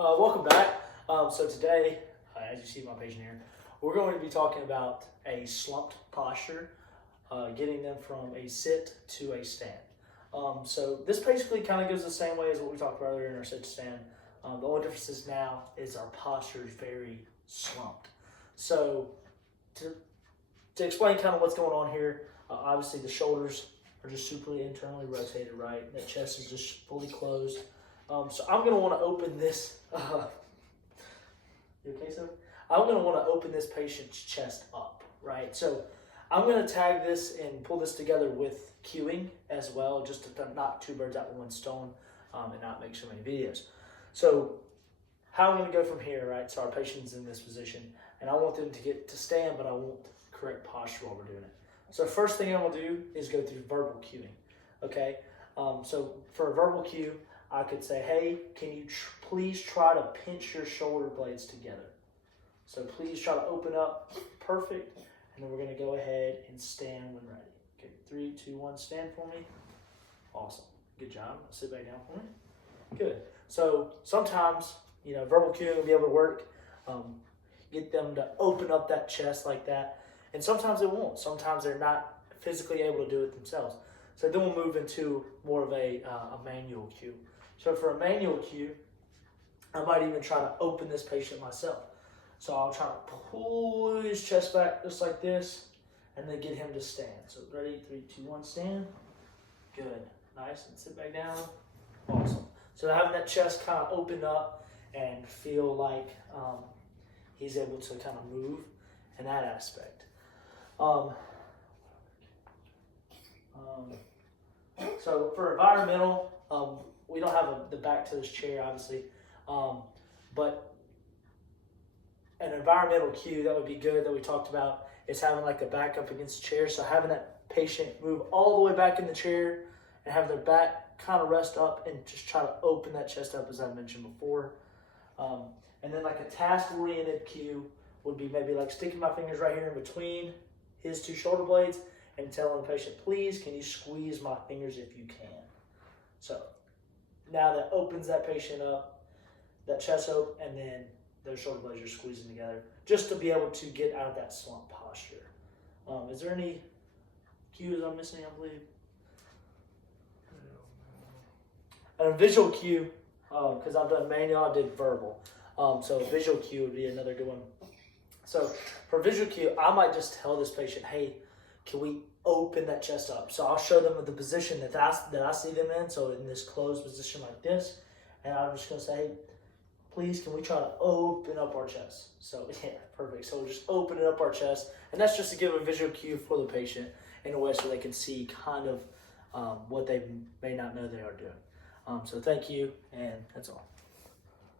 Welcome back. So today, as you see my patient here, we're going to be talking about a slumped posture, getting them from a sit to a stand. So this basically kind of goes the same way as what we talked about earlier in our sit to stand. The only difference is now is our posture is very slumped. So to explain kind of what's going on here, obviously the shoulders are just superly internally rotated, right? The chest is just fully closed. So I'm going to want to open this. You okay, sir? I'm going to want to open this patient's chest up, right? So I'm going to tag this and pull this together with cueing as well, just to knock two birds out with one stone and not make so many videos. So how I'm going to go from here, right? So our patient's in this position, and I want them to get to stand, but I want the correct posture while we're doing it. So first thing I'm going to do is go through verbal cueing, okay? So for a verbal cue, I could say, hey, can you please try to pinch your shoulder blades together? So please try to open up, perfect. And then we're gonna go ahead and stand when ready. Okay, 3, 2, 1, stand for me. Awesome, good job. Sit back down for me. Good. So sometimes, verbal cueing will be able to work. Get them to open up that chest like that. And sometimes it won't. Sometimes they're not physically able to do it themselves. So then we'll move into more of a manual cue. So for a manual cue, I might even try to open this patient myself. So I'll try to pull his chest back just like this, and then get him to stand. So ready, 3, 2, 1, stand. Good, nice, and sit back down. Awesome. So having that chest kind of open up and feel like he's able to kind of move in that aspect. So for environmental, we don't have the back to this chair, obviously, but an environmental cue that would be good that we talked about is having like the back up against the chair. So having that patient move all the way back in the chair and have their back kind of rest up and just try to open that chest up, as I mentioned before. And then like a task-oriented cue would be maybe like sticking my fingers right here in between his two shoulder blades and telling the patient, please, can you squeeze my fingers if you can? So now that opens that patient up, that chest open, and then those shoulder blades are squeezing together just to be able to get out of that slump posture. Is there any cues I'm missing, I believe? And a visual cue, because I've done manual, I did verbal. So a visual cue would be another good one. So for visual cue, I might just tell this patient, hey, can we open that chest up? So I'll show them the position that I see them in, so in this closed position like this, and I'm just going to say, hey, please, can we try to open up our chest? So yeah, perfect. So we'll just open it up our chest, and that's just to give a visual cue for the patient in a way so they can see kind of what they may not know they are doing. So thank you, and that's all.